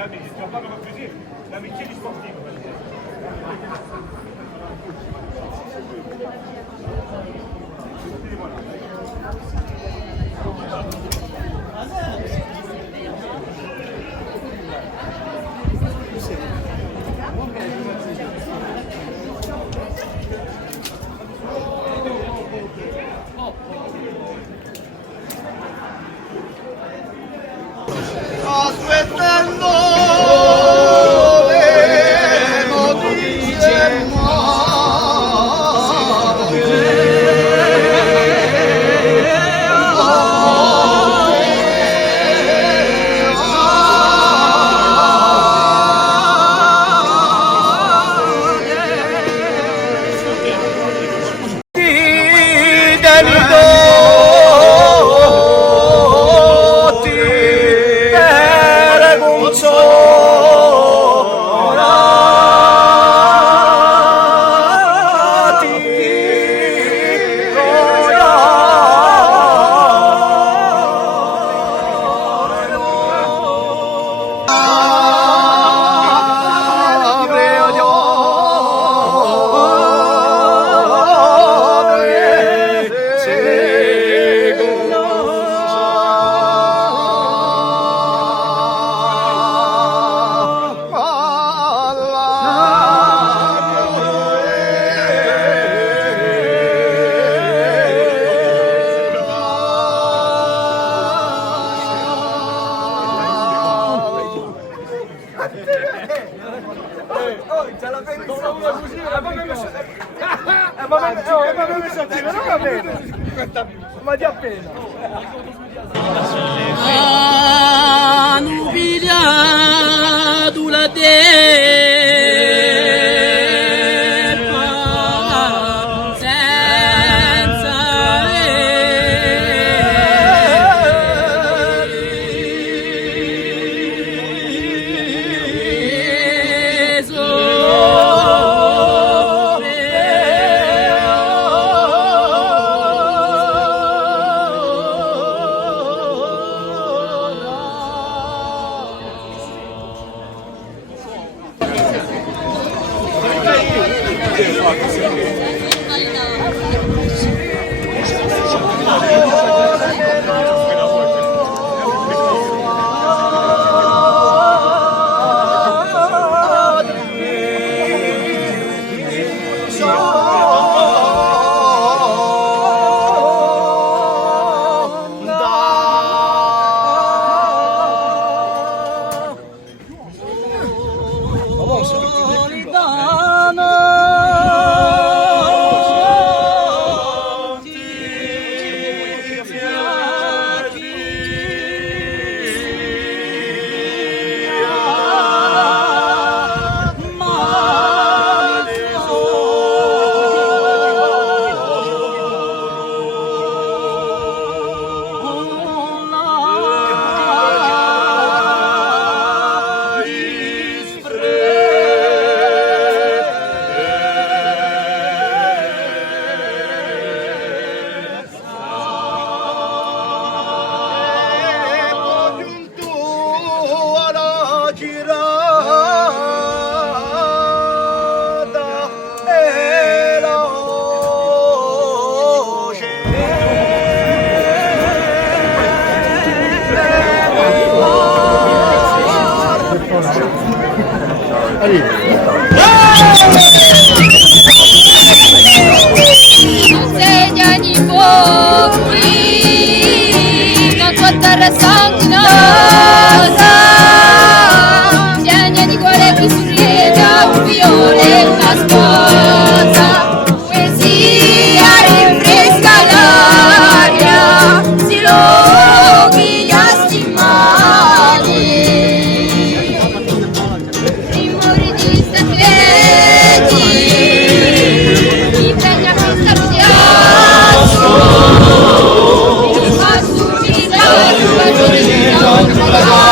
amici, stiamo parlando così, l'amicizia sportiva. Aspettando le notizie ma di appena nubiliato la terra senza Segnani pochi, non so terra sanguinosa, segna di cuore che sorride, un fiore e una sposa, poesia rinfresca l'aria, si loghi gli astimati, primori di segreti. la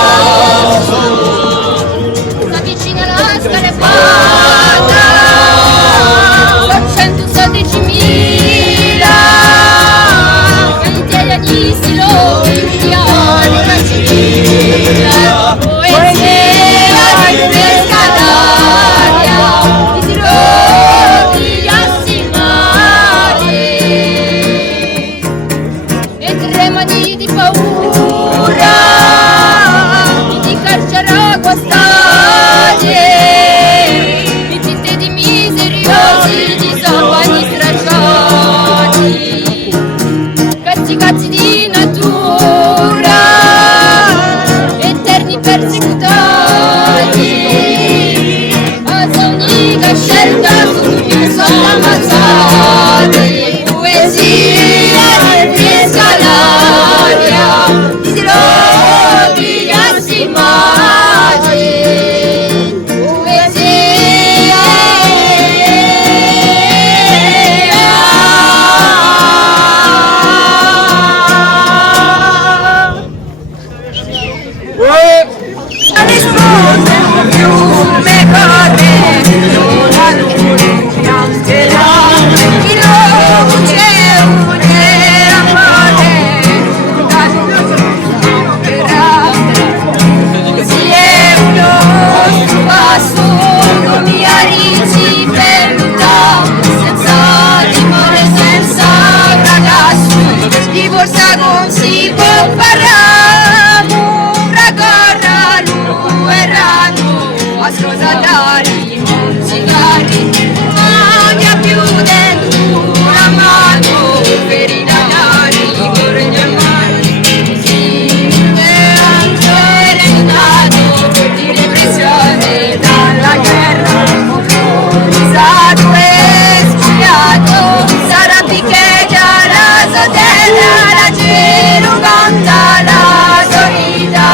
stato esiliato, sarà piccheggia la sotella, la giruganda, la solita.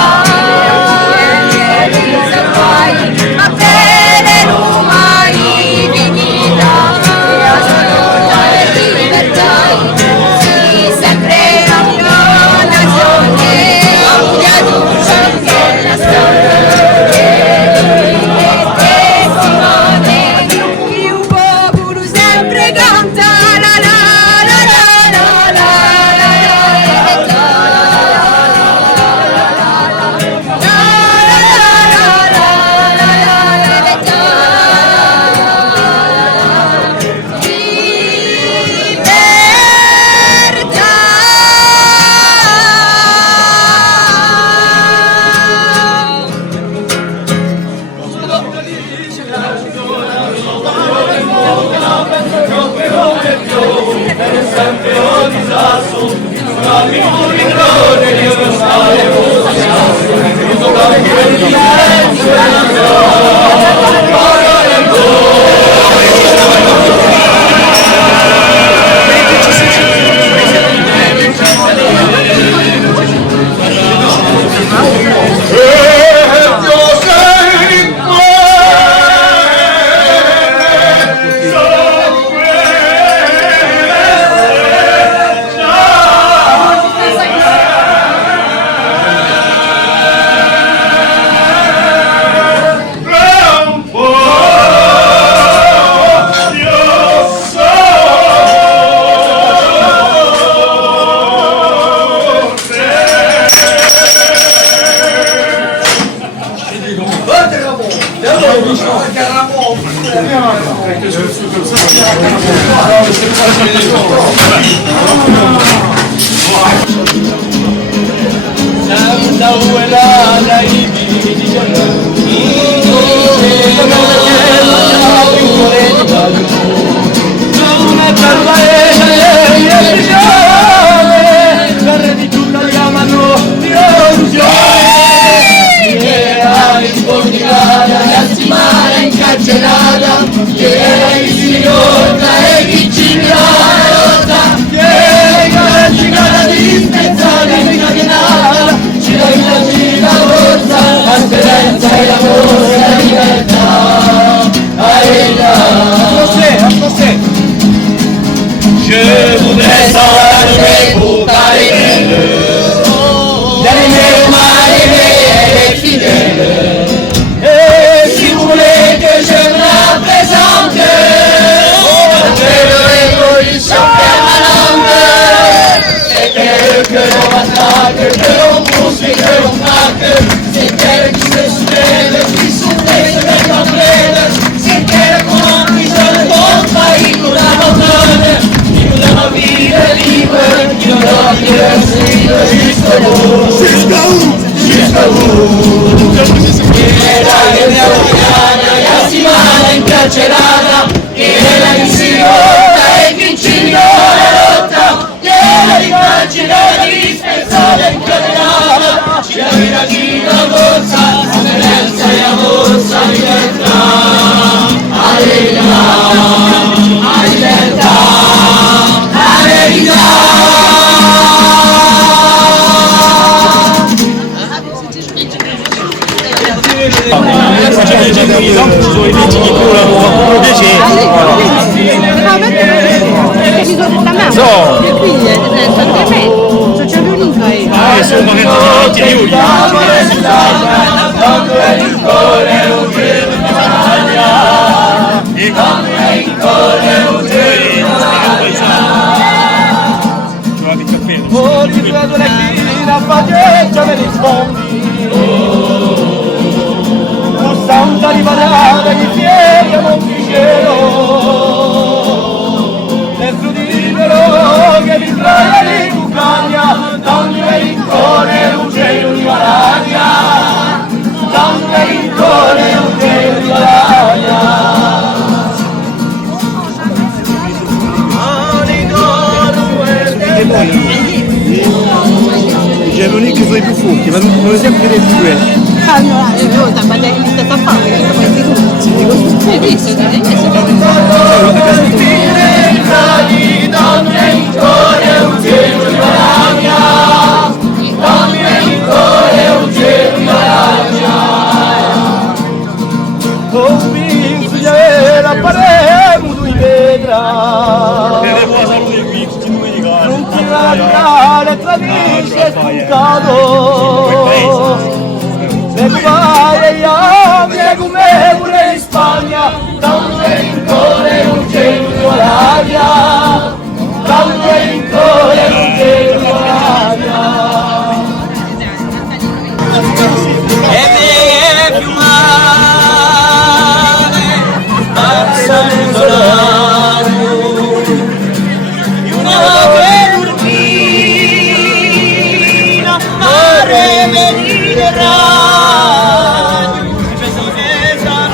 Ma per umani dignità e assoluta libertà, sì, sempre la mia nazione, di adulto che la storia. Je voudrais s'engager pour t'arriver. D'animer ou m'arriver, elle est fidèle. Et si vous voulez que je me la présente, après le révolution permanente, c'est elle que l'on attaque, que l'on poursuit, que l'on traque. C'est elle qui se soulève, qui souffle, se met en plaide. C'est elle qu'on emprisonne, qu'on trahit, qu'on abandonne. La vie est libre, qui nous donne jusqu'au bout. Jusqu'au bout. E la linea oriana, la settimana incarcerata, che è la missione e vincendo la lotta, che è l'immagine di spezzare incatenata, ci aveva chi la borsa, speranza e la borsa, libertà, alleluia, libertà. Ils ont été étiquetés pour la protéger. E quindi sempre c'è l'unica Sono magari io. Oh, di tua dolettina, faccia me rispondi. Santa riparata di fieri a Monticello, nel suo libero che mi trae di Lucania, tanto è rincone un cielo di Malagna, tanto è rincone un cielo di Malagna. I Gemonic sono i più furti, ma sono sempre dei più belli. Ah no, ma è stata fatta questa questi tutti. Hai visto? Sanado Segume pure in Spagna da un genitore un genio l'aria da un genitore un genio l'aria e me più male passa il solario di una turbina mare Mediterraneo penso che sarà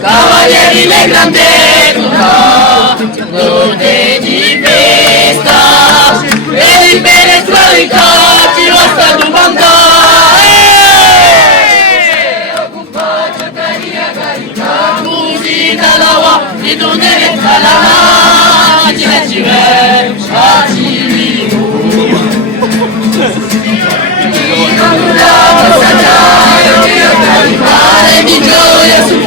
Cavalieri le grande notte di festa e di bene ci lo sta domandare occupate carità musica la wa di donne la macchina ci ve di gioia su